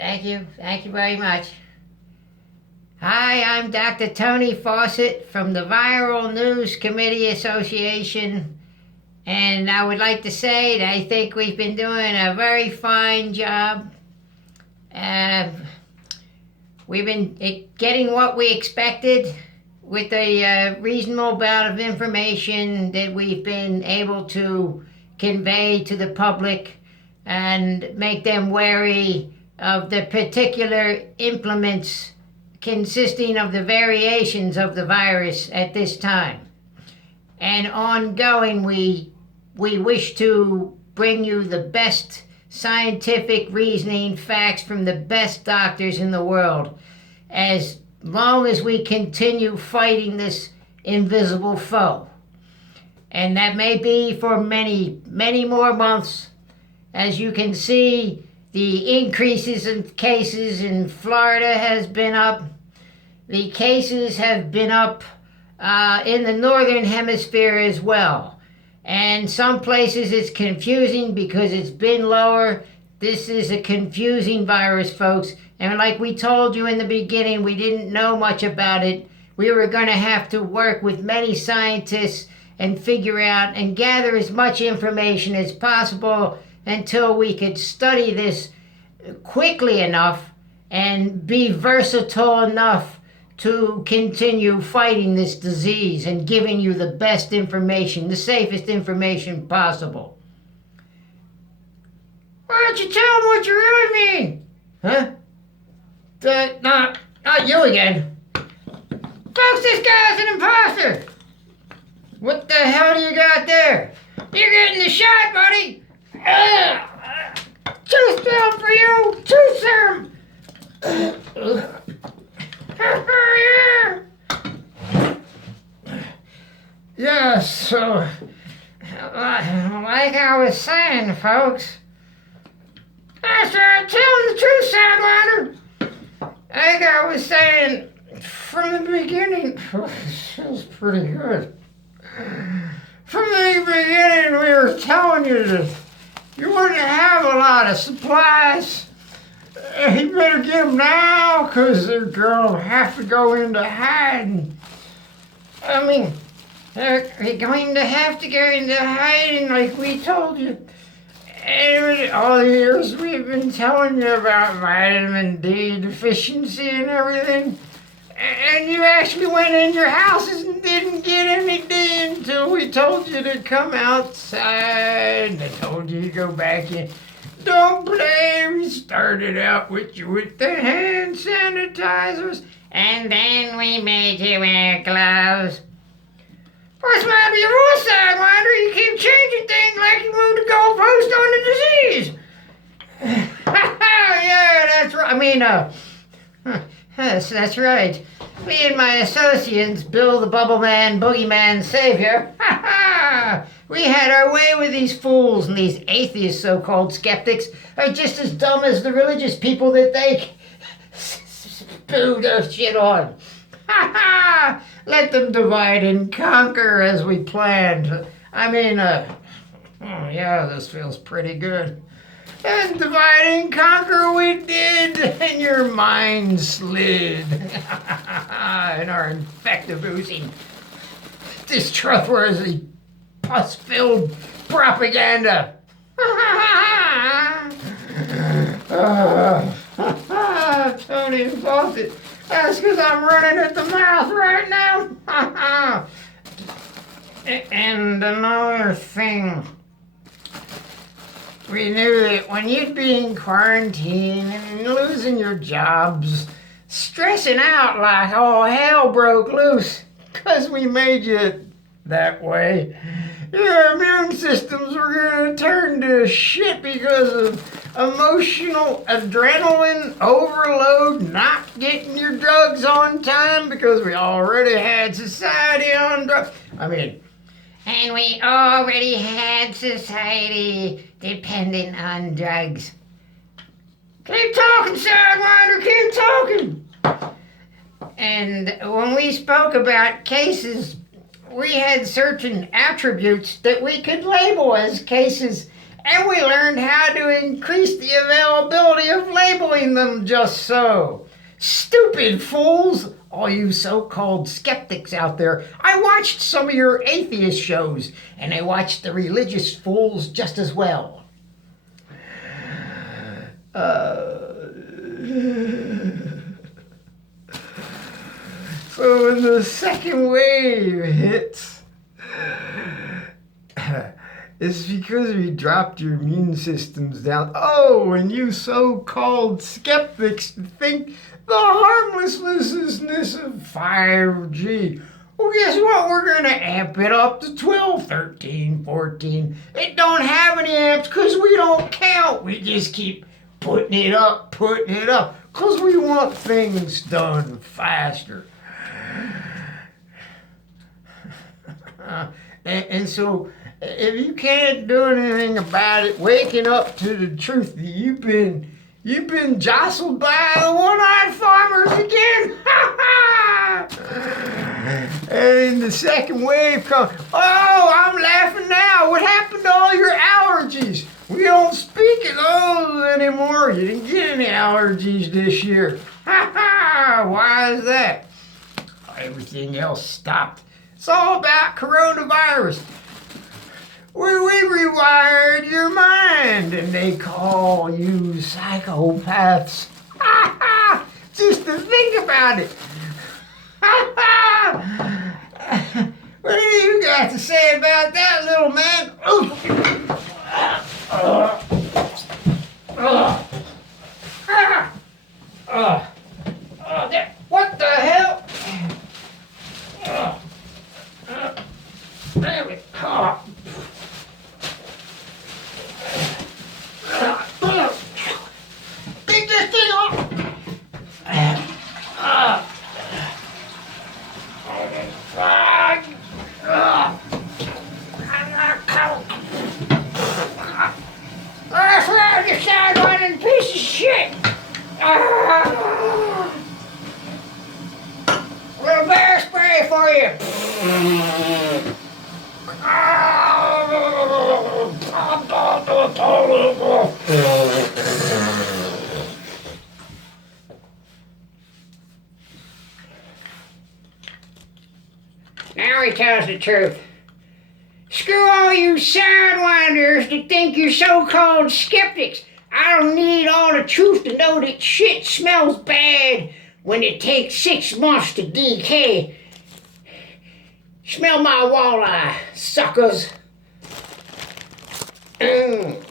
Thank you. Thank you very much. Hi, I'm Dr. Toni Faucet from the Viral News Committee Association, and I would like to say that I think we've been doing a very fine job. We've been getting what we expected with a reasonable amount of information that we've been able to convey to the public and make them wary of the particular implements consisting of the variations of the virus at this time. And ongoing, we wish to bring you the best scientific reasoning facts from the best doctors in the world, as long as we continue fighting this invisible foe. And that may be for many, many more months. As you can see, the increases in cases in Florida has been up. The cases have been up in the northern hemisphere as well. And some places it's confusing because it's been lower. This is a confusing virus, folks. And like we told you in the beginning, we didn't know much about it. We were going to have to work with many scientists and figure out and gather as much information as possible until we could study this quickly enough and be versatile enough to continue fighting this disease and giving you the best information, the safest information possible. Why don't you tell them what you really mean? Huh? Not you again. Folks, this guy's an imposter. What the hell do you got there? You're getting the shot, buddy. Tooth down for you. Tooth serum. Yeah, so, like I was saying, folks, that's right, telling the truth, Sidewinder. Like I was saying from the beginning, this feels pretty good. From the beginning, we were telling you that you wouldn't have a lot of supplies. You better get them now, because they're going to have to go into hiding. I mean, they're going to have to go into hiding like we told you. And all the years we've been telling you about vitamin D deficiency and everything. And you actually went in your houses and didn't get any D until we told you to come outside. And I told you to go back in. Don't play. We started out with you with the hand sanitizers. And then we made you wear gloves. What's the matter with your voice, Sidewinder? You keep changing things like you moved the goalpost on the disease. Yeah, that's right. I mean, yes, that's right. Me and my associates, Bill the Bubble Man, Boogeyman Savior, we had our way with these fools, and these atheists, so-called skeptics, are just as dumb as the religious people that they spew their shit on. Let them divide and conquer as we planned. I mean, yeah, this feels pretty good. And divide and conquer we did, and your mind slid. And our infective oozing, distrustworthy, pus-filled propaganda. Toni Faucet. That's because I'm running at the mouth right now. And another thing. We knew that when you'd be in quarantine and losing your jobs, stressing out like all hell broke loose, because we made you that way, your immune systems were going to turn to shit because of emotional adrenaline overload, not getting your drugs on time because we already had society on drugs. And we already had society dependent on drugs. Keep talking, Sidewinder, keep talking. And when we spoke about cases, we had certain attributes that we could label as cases And we learned how to increase the availability of labeling them just so. Stupid fools! All you so-called skeptics out there, I watched some of your atheist shows, and I watched the religious fools just as well. So when the second wave hits, it's because we dropped your immune systems down. Oh, and you so-called skeptics think the harmlessness of 5G. Well, guess what? We're going to amp it up to 12, 13, 14. It don't have any amps because we don't count. We just keep putting it up, because we want things done faster. And so, if you can't do anything about it, waking up to the truth, you've been jostled by the one-eyed farmers again. And the second wave comes. Oh, I'm laughing now. What happened to all your allergies? We don't speak of those anymore. You didn't get any allergies this year. Why is that? Everything else stopped. It's all about coronavirus. We rewired your mind, and they call you psychopaths. Just to think about it. What do you got to say about that, little man? What the hell? Damn it. Pick this thing up. You sideline piece of shit. Little bear spray for you. Now he tells the truth. Screw all you sidewinders that think you're so-called skeptics. I don't need all the truth to know that shit smells bad when it takes 6 months to decay. Smell my walleye, suckers.